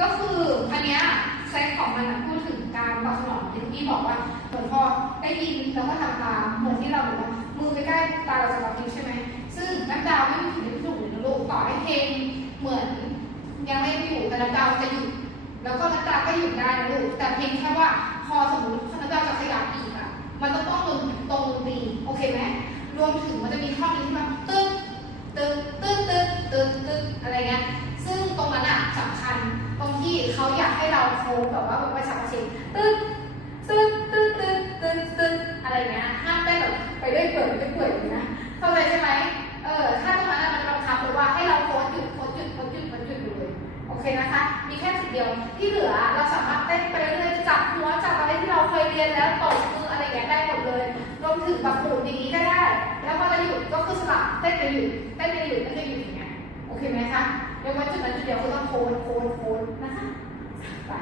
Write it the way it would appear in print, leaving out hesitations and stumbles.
ก็คืออันเนี้ยเซตของมันพูดถึงการตอบสนองที่บอกว่าเหมือนพอได้ยินแล้วก็ทำตามเหมือนที่เราบอกว่ามือไปใกล้ตาเราจะกระพริบใช่ไหมซึ่งนักดาวไม่มีผิดไม่ถูกเลยนะลูกต่อให้เพลงเหมือนยังไม่อยู่แต่นักดาวจะหยุดแล้วก็นักดาวก็หยุดได้นะลูกแต่เพียงแค่ว่าพอสมมตินักดาวจะขยับอีกอ่ะมันต้องลงตรงดนตรีโอเคไหมรวมถึงมันจะมีท่อนนึงที่แบบตึ๊ดตึ๊ดตึ๊ดตึ๊ดตึ๊ดตึ๊ดอะไรเงี้ยซึ่งตรงนั้นอ่ะสำคัญตรงที่เขาอยากให้เราโค้งแบบว่าเป็นประชาชนตึ๊ดตึ๊ดตึ๊ดตึ๊ดตึ๊ดตึ๊ดอะไรเงี้ยห้ามได้แบบไปเรื่อยเปื่อยเลยนะเข้าใจใช่ไหมถ้าตรงนั้นมันบังคับเลยว่าให้เราโค้งหยุดโค้งหยุดโค้งหยุดโค้งหยุดเลยโอเคนะคะมีแค่จุดเดียวที่เหลือเราสามารถเต้นไปเรื่อยๆจับหัวจับอะไรที่เราเคยเรียนแล้วตบมืออะไรอย่างเงี้ยได้หมดเลยรวมถึงแบบหมุนอย่างนี้ก็ได้แล้วพอจะหยุดก็คือสลับเต้นไปหยุดเต้นไปหยุดเต้นไปหยุดอย่างเงี้ยโอเคไหมคะยกเว้นจุดนั้นจุดเดียวคือต้องโค้งนะคะไป